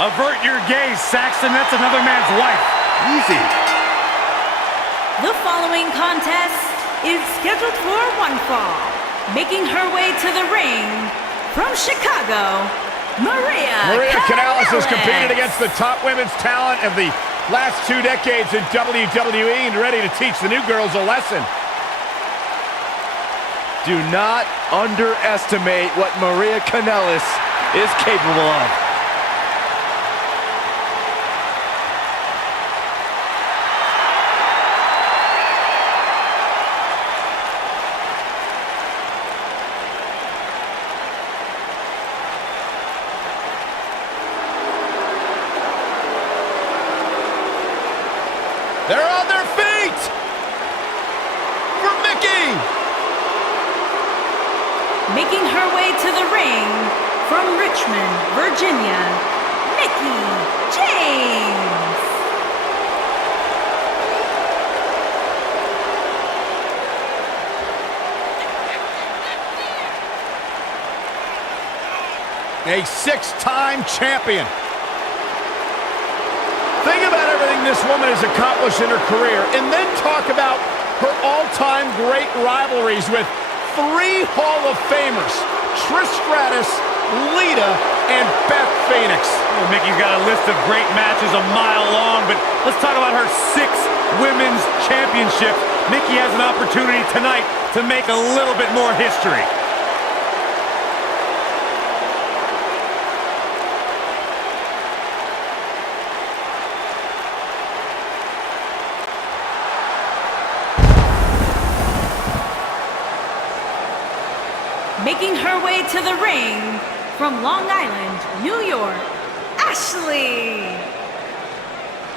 Avert your gaze, Saxton. That's another man's wife. Easy. The following contest is scheduled for one fall. Making her way to the ring from Chicago, Maria Kanellis has competed against the top women's talent of the last 2 decades in WWE and ready to teach the new girls a lesson. Do not underestimate what Maria Kanellis is capable of. They're on their feet for Mickie. Making her way to the ring from Richmond, Virginia, Mickie James. A 6-time champion. Think about everything this woman has accomplished in her career, and then talk about her all-time great rivalries with 3 Hall of Famers, Trish Stratus, Lita, and Beth Phoenix. Well, Mickey's got a list of great matches a mile long, but let's talk about her 6 women's championships. Mickie has an opportunity tonight to make a little bit more history. Making her way to the ring from Long Island, New York, Ashley.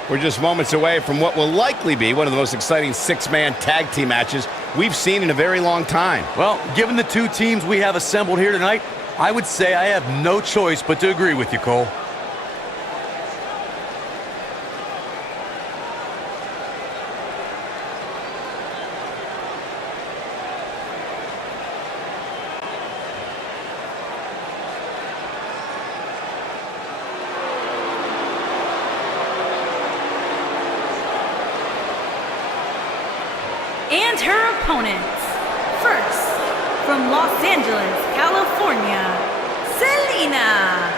We're just moments away from what will likely be one of the most exciting 6-man tag team matches we've seen in a very long time. Well, given the 2 teams we have assembled here tonight, I would say I have no choice but to agree with you, Cole. And her opponents. First, from Los Angeles, California, Selena.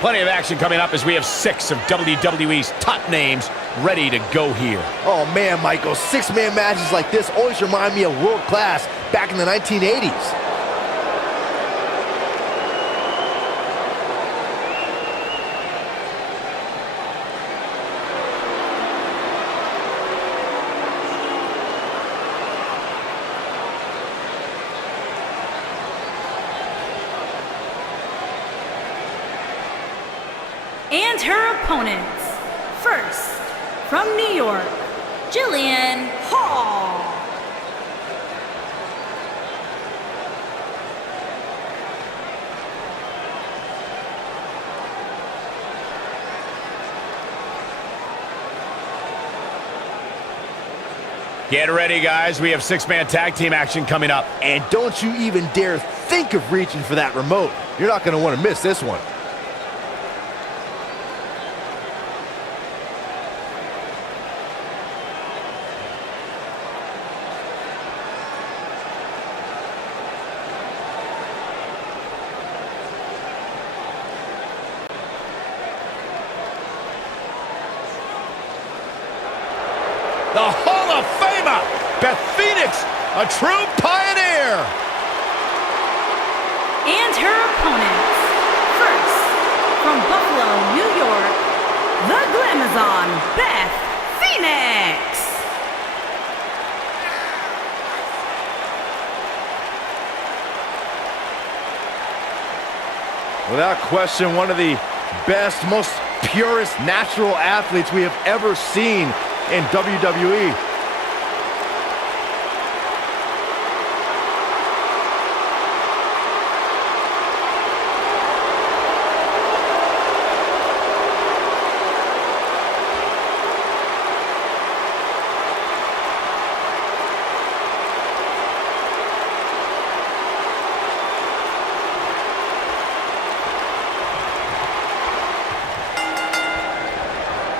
Plenty of action coming up as we have 6 of WWE's top names ready to go here. Oh man, Michael, 6-man matches like this always remind me of world class back in the 1980s. And her opponents. First, from New York, Jillian Hall. Get ready, guys. We have 6-man tag team action coming up. And don't you even dare think of reaching for that remote. You're not going to want to miss this one. The Hall of Famer, Beth Phoenix, a true pioneer. And her opponents. First, from Buffalo, New York, the Glamazon, Beth Phoenix. Without question, one of the best, most purest natural athletes we have ever seen in WWE.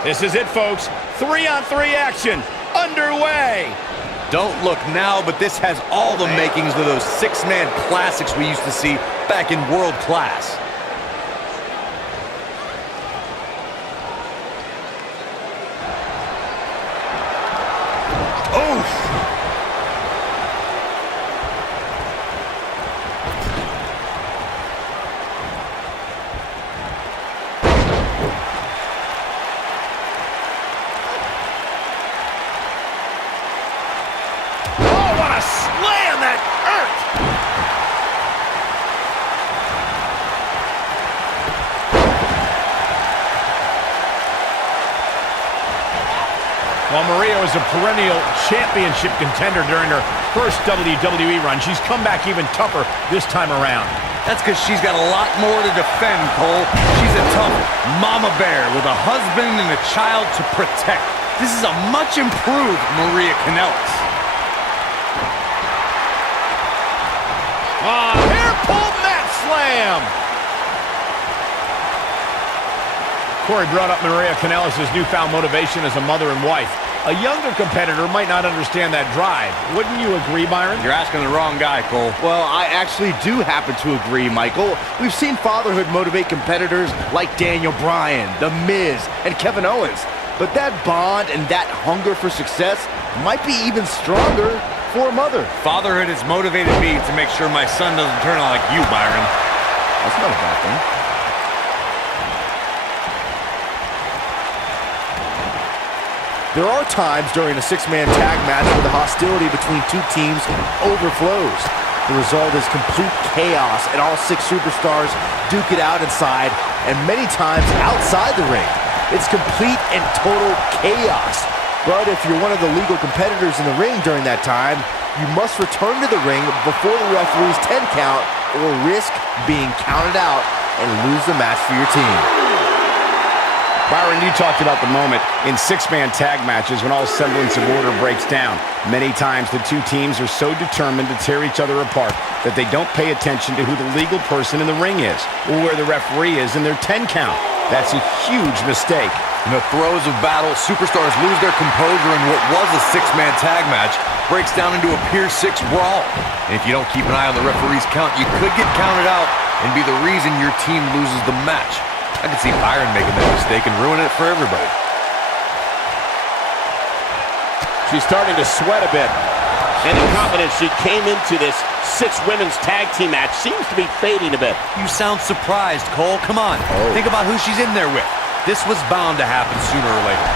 This is it, folks. 3-on-3 action underway. Don't look now, but this has all the makings of those six-man classics we used to see back in World Class. While Maria was a perennial championship contender during her first WWE run, she's come back even tougher this time around. That's because she's got a lot more to defend, Cole. She's a tough mama bear with a husband and a child to protect. This is a much improved Maria Kanellis. Hair pull mat slam! Corey brought up Maria Kanellis' newfound motivation as a mother and wife. A younger competitor might not understand that drive. Wouldn't you agree, Byron? You're asking the wrong guy, Cole. Well, I actually do happen to agree, Michael. We've seen fatherhood motivate competitors like Daniel Bryan, The Miz, and Kevin Owens. But that bond and that hunger for success might be even stronger for a mother. Fatherhood has motivated me to make sure my son doesn't turn out like you, Byron. That's not a bad thing. There are times during a six-man tag match where the hostility between two teams overflows. The result is complete chaos, and all six superstars duke it out inside, and many times outside the ring. It's complete and total chaos. But if you're one of the legal competitors in the ring during that time, you must return to the ring before the referee's 10 count or risk being counted out and lose the match for your team. Byron, you talked about the moment in six-man tag matches when all semblance of order breaks down. Many times the two teams are so determined to tear each other apart that they don't pay attention to who the legal person in the ring is or where the referee is in their 10 count. That's a huge mistake. In the throes of battle, superstars lose their composure, and what was a six-man tag match breaks down into a Pier 6 brawl. And if you don't keep an eye on the referee's count, you could get counted out and be the reason your team loses the match. I could see Byron making that mistake and ruining it for everybody. She's starting to sweat a bit. And the confidence she came into this six women's tag team match seems to be fading a bit. You sound surprised, Cole. Come on. Think about who she's in there with. This was bound to happen sooner or later.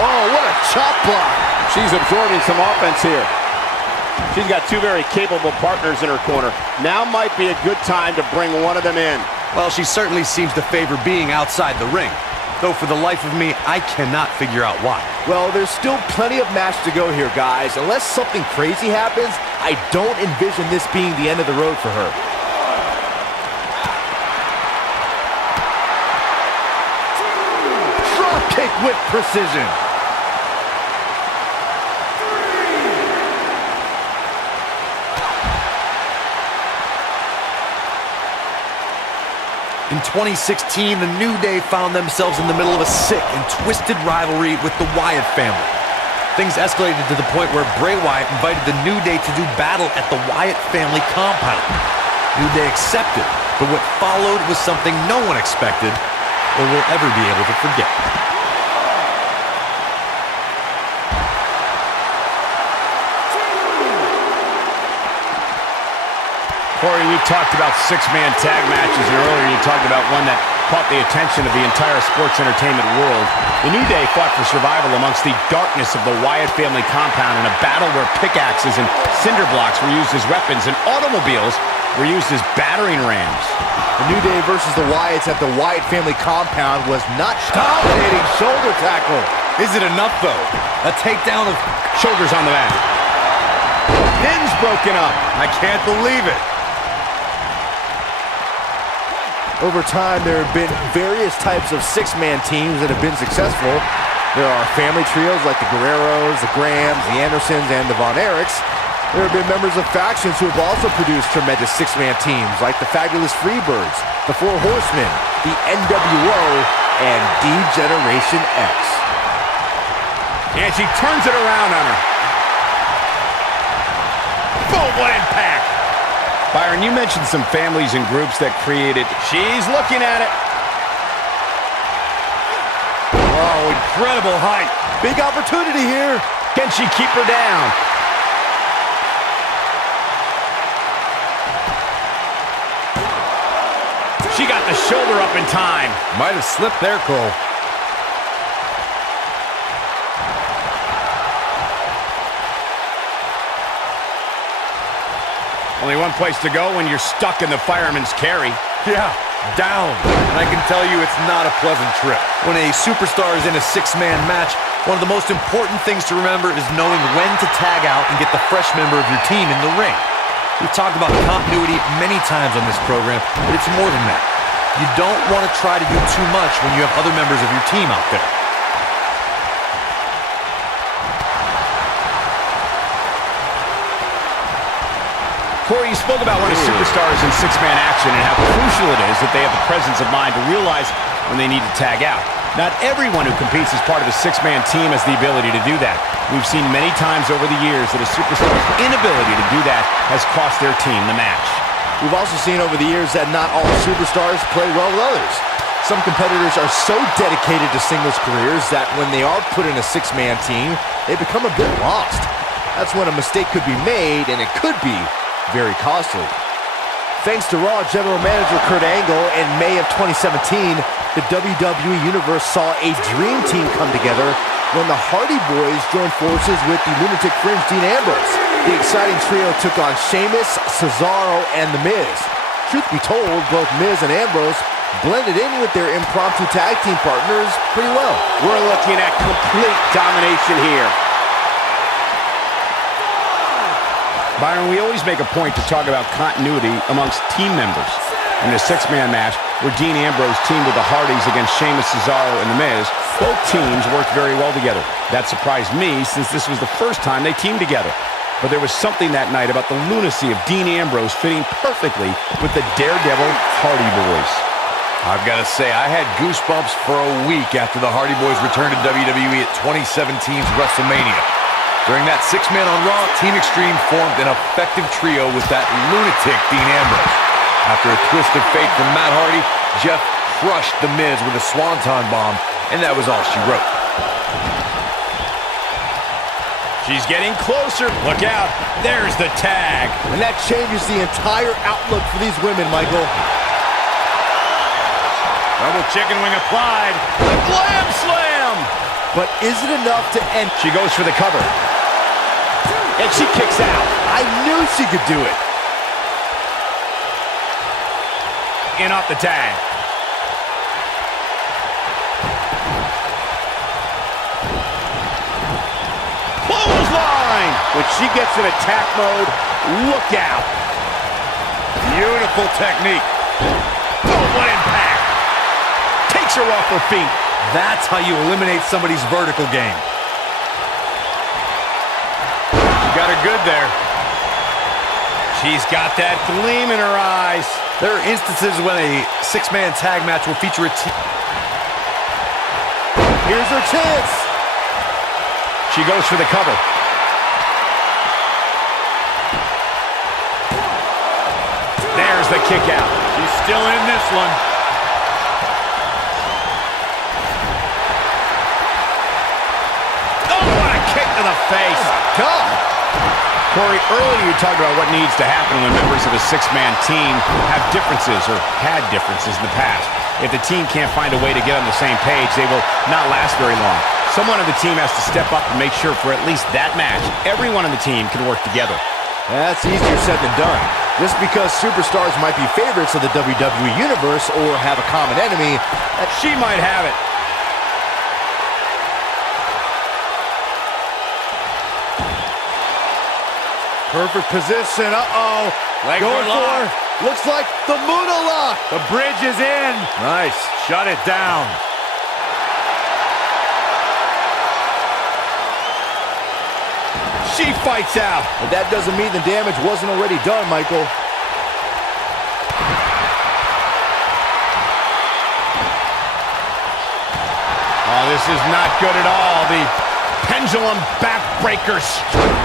Oh, what a chop block. She's absorbing some offense here. She's got two very capable partners in her corner. Now might be a good time to bring one of them in. Well, she certainly seems to favor being outside the ring. Though for the life of me, I cannot figure out why. Well, there's still plenty of match to go here, guys. Unless something crazy happens, I don't envision this being the end of the road for her. Drop kick with precision. In 2016, the New Day found themselves in the middle of a sick and twisted rivalry with the Wyatt family. Things escalated to the point where Bray Wyatt invited the New Day to do battle at the Wyatt family compound. New Day accepted, but what followed was something no one expected or will ever be able to forget. Corey, we've talked about six-man tag matches, and earlier you talked about one that caught the attention of the entire sports entertainment world. The New Day fought for survival amongst the darkness of the Wyatt family compound in a battle where pickaxes and cinder blocks were used as weapons and automobiles were used as battering rams. The New Day versus the Wyatts at the Wyatt family compound was not dominating shoulder tackle. Is it enough, though? A takedown of Shoulders on the mat. Pins broken up. I can't believe it. Over time, there have been various types of six-man teams that have been successful. There are family trios like the Guerreros, the Grahams, the Andersons, and the Von Erichs. There have been members of factions who have also produced tremendous six-man teams like the Fabulous Freebirds, the Four Horsemen, the NWO, and D-Generation X. And she turns it around on her. Boom, what impact! Byron, you mentioned some families and groups that created. She's looking at it. Oh, incredible height. Big opportunity here. Can she keep her down? She got the shoulder up in time. Might have slipped there, Cole. Only one place to go when you're stuck in the fireman's carry. Yeah, down. And I can tell you it's not a pleasant trip. When a superstar is in a six-man match, one of the most important things to remember is knowing when to tag out and get the fresh member of your team in the ring. We've talked about continuity many times on this program, but it's more than that. You don't want to try to do too much when you have other members of your team out there. Corey, you spoke about one of superstars in six-man action and how crucial it is that they have the presence of mind to realize when they need to tag out. Not everyone who competes as part of a six-man team has the ability to do that. We've seen many times over the years that a superstar's inability to do that has cost their team the match. We've also seen over the years that not all superstars play well with others. Some competitors are so dedicated to singles careers that when they are put in a six-man team, they become a bit lost. That's when a mistake could be made, and it could be very costly. Thanks to Raw General Manager Kurt Angle, in May of 2017, the WWE Universe saw a dream team come together when the Hardy Boys joined forces with the Lunatic Fringe Dean Ambrose. The exciting trio took on Sheamus, Cesaro, and The Miz. Truth be told, both Miz and Ambrose blended in with their impromptu tag team partners pretty well. We're looking at complete domination here. Byron, we always make a point to talk about continuity amongst team members. In the six-man match, where Dean Ambrose teamed with the Hardys against Sheamus, Cesaro, and The Miz, both teams worked very well together. That surprised me, since this was the first time they teamed together. But there was something that night about the lunacy of Dean Ambrose fitting perfectly with the Daredevil Hardy Boys. I've got to say, I had goosebumps for a week after the Hardy Boys returned to WWE at 2017's WrestleMania. During that six-man on Raw, Team Extreme formed an effective trio with that lunatic Dean Ambrose. After a twist of fate from Matt Hardy, Jeff crushed The Miz with a swanton bomb, and that was all she wrote. She's getting closer. Look out. There's the tag. And that changes the entire outlook for these women, Michael. Double chicken wing applied. The glam slam. But is it enough to end? She goes for the cover. And she kicks out. I knew she could do it. In off the tag. Clothesline! When she gets in attack mode, look out. Beautiful technique. Oh, what impact! Takes her off her feet. That's how you eliminate somebody's vertical game. You got her good there. She's got that gleam in her eyes. There are instances when a six-man tag match will feature a team. Here's her chance. She goes for the cover. There's the kick out. She's still in this one. Oh, what a kick to the face. God. Corey, earlier you talked about what needs to happen when members of a six-man team have differences or had differences in the past. If the team can't find a way to get on the same page, they will not last very long. Someone on the team has to step up and make sure for at least that match, everyone on the team can work together. That's easier said than done. Just because superstars might be favorites of the WWE Universe or have a common enemy, She might have it. perfect position. Uh-oh. Legs Going are locked. for, looks like the Muda lock. The bridge is in. Nice. Shut it down. She fights out. But that doesn't mean the damage wasn't already done, Michael. This is not good at all. The pendulum backbreaker strike.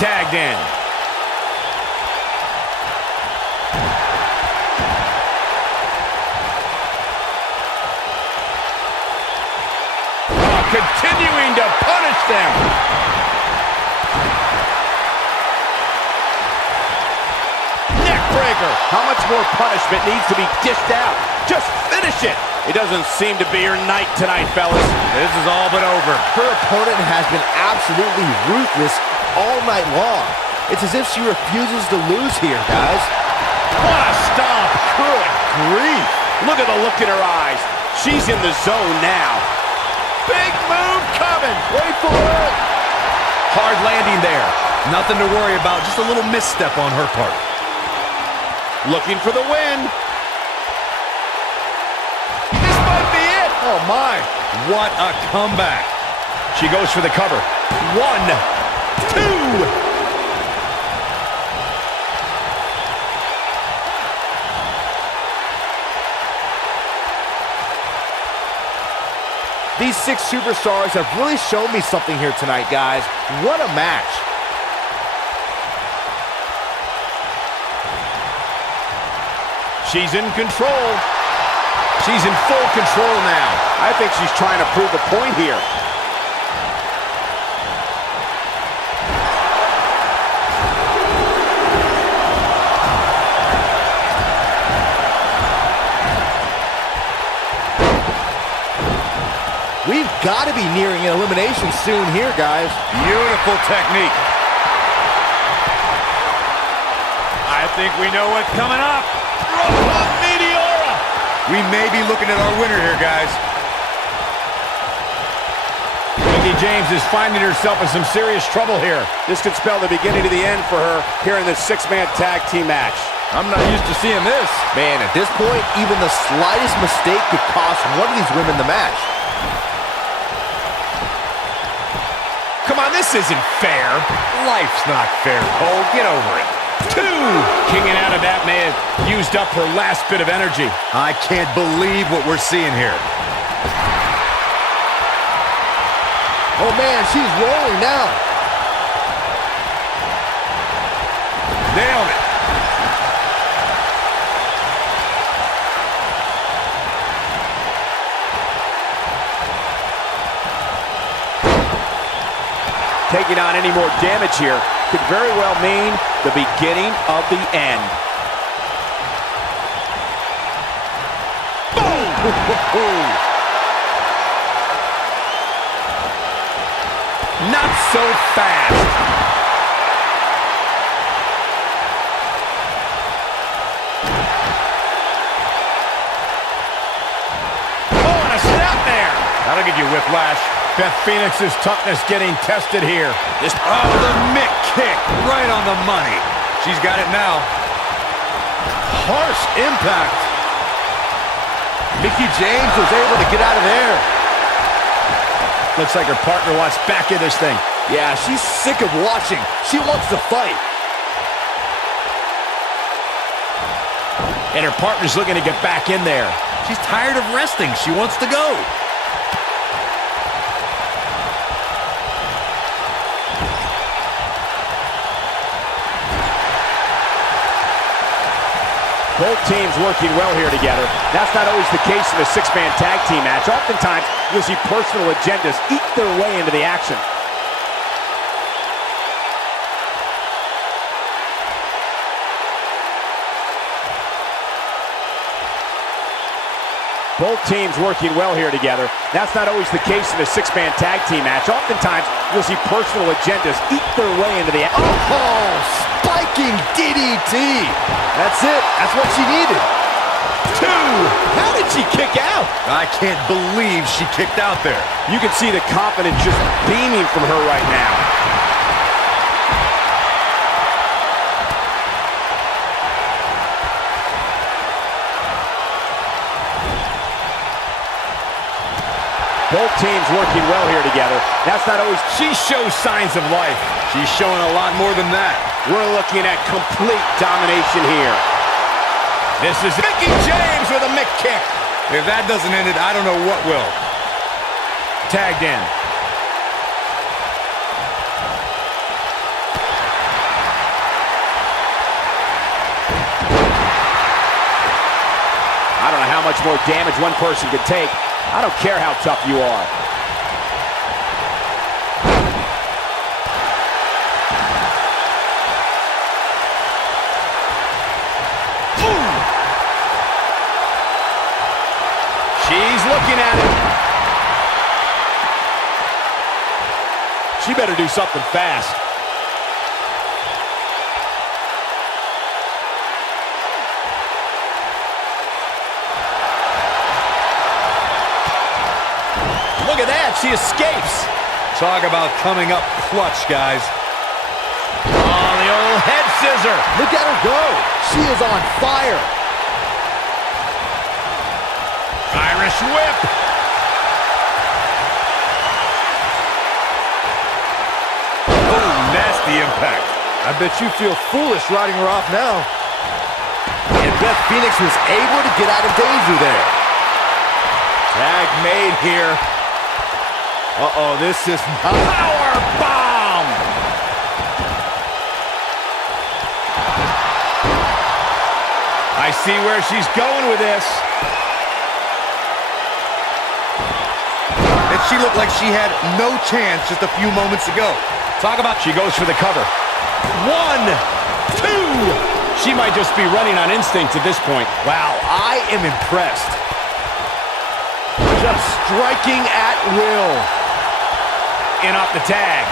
Tagged in. Continuing to punish them. Neckbreaker. How much more punishment needs to be dished out? Just finish it. It doesn't seem to be your night tonight, fellas. This is all but over. Her opponent has been absolutely ruthless all night long. It's as if she refuses to lose here, guys. What a stomp. Good grief. Look at the look in her eyes. She's in the zone now. Big move coming. Wait for it. Hard landing there. Nothing to worry about, just a little misstep on her part. Looking for the win. This might be it. Oh, my. What a comeback. She goes for the cover. 1, 2. These 6 superstars have really shown me something here tonight, guys. What a match. She's in control. She's in full control now. I think she's trying to prove a point here. We've got to be nearing an elimination soon here, guys. Beautiful technique. I think we know what's coming up. Meteora. We may be looking at our winner here, guys. Mickie James is finding herself in some serious trouble here. This could spell the beginning to the end for her here in this 6-man tag team match. I'm not used to seeing this. Man, at this point, even the slightest mistake could cost one of these women the match. Come on, this isn't fair. Life's not fair, Cole. Get over it. 2. Kicking out of that may have used up her last bit of energy. I can't believe what we're seeing here. Oh, man, she's rolling now. Nailed it. Taking on any more damage here could very well mean the beginning of the end. Boom! Not so fast. Oh, and a snap there. That'll give you whiplash. Beth Phoenix's toughness getting tested here. Oh, the Mick kick right on the money. She's got it now. Harsh impact. Mickie James was able to get out of there. Looks like her partner wants back in this thing. Yeah, she's sick of watching. She wants to fight. And her partner's looking to get back in there. She's tired of resting. She wants to go. Both teams working well here together. That's not always the case in a 6-man tag team match. Oftentimes, you'll see personal agendas eat their way into the action. Both teams working well here together. That's not always the case in a 6-man tag team match. Oftentimes, you'll see personal agendas eat their way into the action. Oh, spiking DDT. That's it. That's what she needed. 2. How did she kick out? I can't believe she kicked out there. You can see the confidence just beaming from her right now. Both teams working well here together. That's not always... She shows signs of life. She's showing a lot more than that. We're looking at complete domination here. This is Mickie James with a Mick kick. If that doesn't end it, I don't know what will. Tagged in. I don't know how much more damage one person could take. I don't care how tough you are. She's looking at it. She better do something fast. Look at that, she escapes. Talk about coming up clutch, guys. Oh, the old head scissor. Look at her go. She is on fire. Irish whip. Oh, nasty impact. I bet you feel foolish riding her off now. And Beth Phoenix was able to get out of danger there. Tag made here. Uh-oh, this is power bomb. I see where she's going with this. And she looked like she had no chance just a few moments ago. Talk about, she goes for the cover. 1, 2. She might just be running on instinct at this point. Wow, I am impressed. Just striking at will. In off the tag.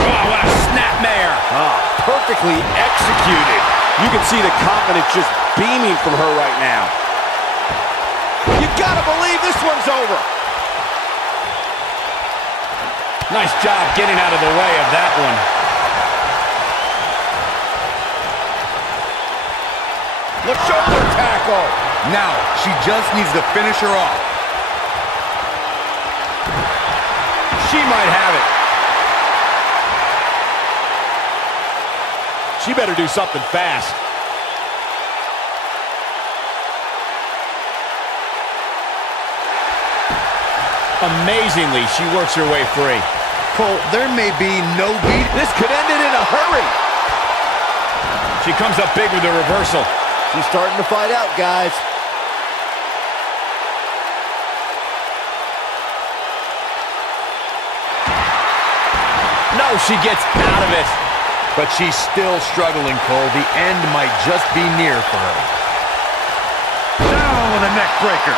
Oh, what a snapmare. Perfectly executed. You can see the confidence just beaming from her right now. You gotta believe this one's over. Nice job getting out of the way of that one. The shoulder tackle. Now, she just needs to finish her off. She might have it. She better do something fast. Amazingly, she works her way free. Cole, there may be no beat. This could end it in a hurry. She comes up big with a reversal. She's starting to fight out, guys. No, she gets out of it. But she's still struggling, Cole. The end might just be near for her. Down with a neck breaker.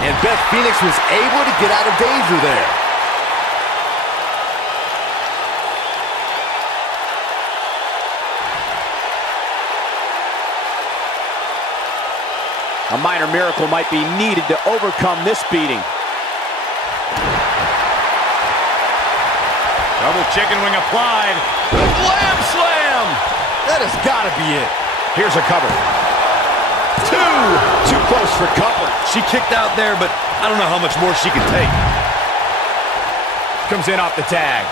And Beth Phoenix was able to get out of danger there. A minor miracle might be needed to overcome this beating. Double chicken wing applied. Lamb slam. That has got to be it. Here's a cover. 2. Too close for cover. She kicked out there, but I don't know how much more she can take. Comes in off the tag.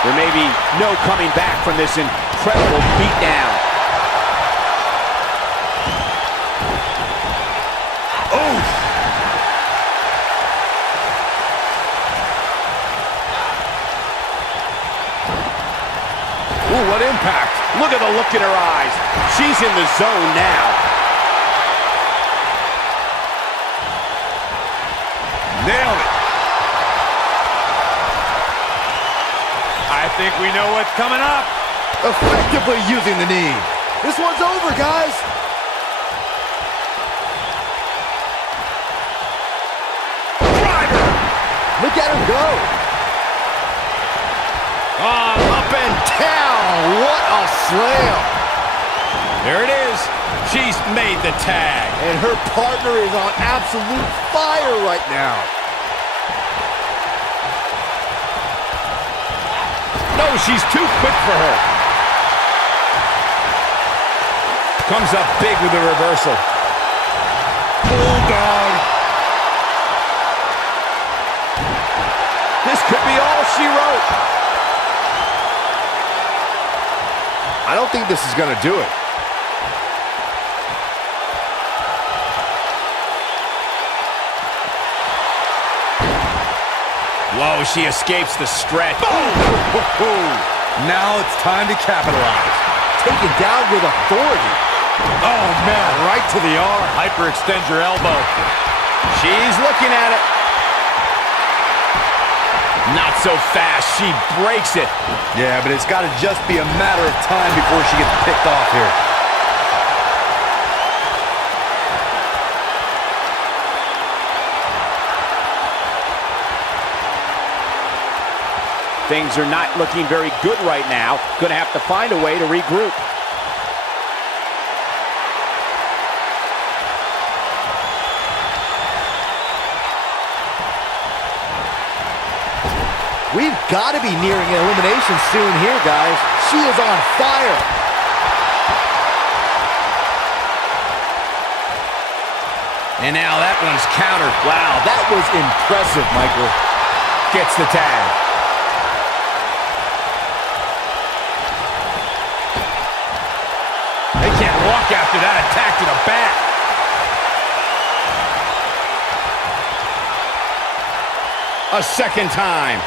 There may be no coming back from this incredible beatdown. Oh! Ooh, what impact. Look at the look in her eyes. She's in the zone now. Nailed it. I think we know what's coming up. Effectively using the knee. This one's over, guys. Driver. Look at her go. Up and down. What a slam. There it is. She's made the tag. And her partner is on absolute fire right now. No, she's too quick for her. Comes up big with the reversal. Bulldog. This could be all she wrote. I don't think this is going to do it. Whoa, she escapes the stretch. Now it's time to capitalize. Taken down with authority. Oh, man, right to the arm. Hyperextend your elbow. She's looking at it. Not so fast. She breaks it. Yeah, but it's got to just be a matter of time before she gets picked off here. Things are not looking very good right now. Gonna have to find a way to regroup. We've got to be nearing an elimination soon here, guys. She is on fire. And now that one's countered. Wow, that was impressive, Michael. Gets the tag. They can't walk after that attack to the back. A second time.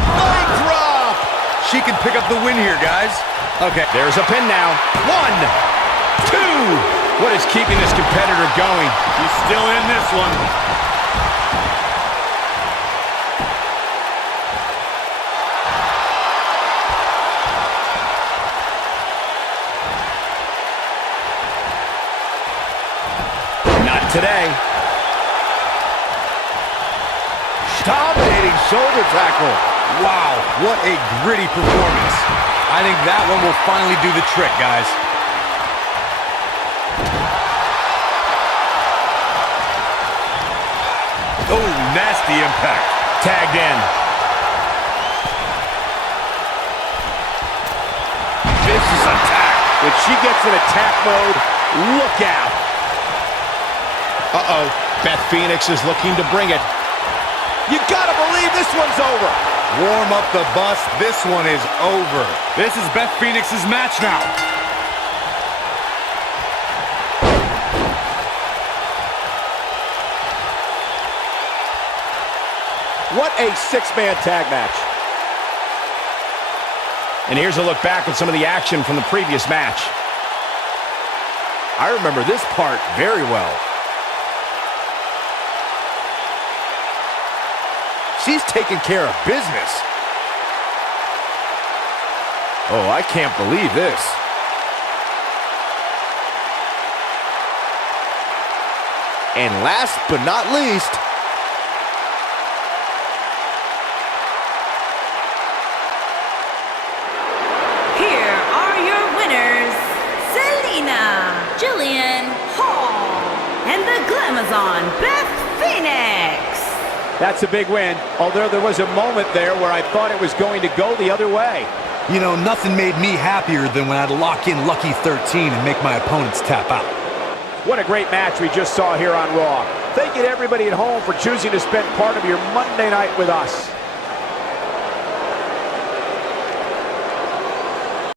Leg drop. She can pick up the win here, guys. Okay, there's a pin now. 1, 2. What is keeping this competitor going? He's still in this one. Not today. Dominating shoulder tackle. Wow, what a gritty performance. I think that one will finally do the trick, guys. Oh, nasty impact. Tagged in. Vicious attack. When she gets in attack mode, look out. Uh-oh. Beth Phoenix is looking to bring it. You gotta believe this one's over. Warm up the bus. This one is over. This is Beth Phoenix's match now. What a six-man tag match. And here's a look back at some of the action from the previous match. I remember this part very well. She's taking care of business. Oh, I can't believe this. And last but not least, Here are your winners, Selena, Jillian, and the Glamazon, Beth Phoenix. That's a big win, although there was a moment there where I thought it was going to go the other way. You know, nothing made me happier than when I'd lock in Lucky 13 and make my opponents tap out. What a great match we just saw here on Raw. Thank you to everybody at home for choosing to spend part of your Monday night with us.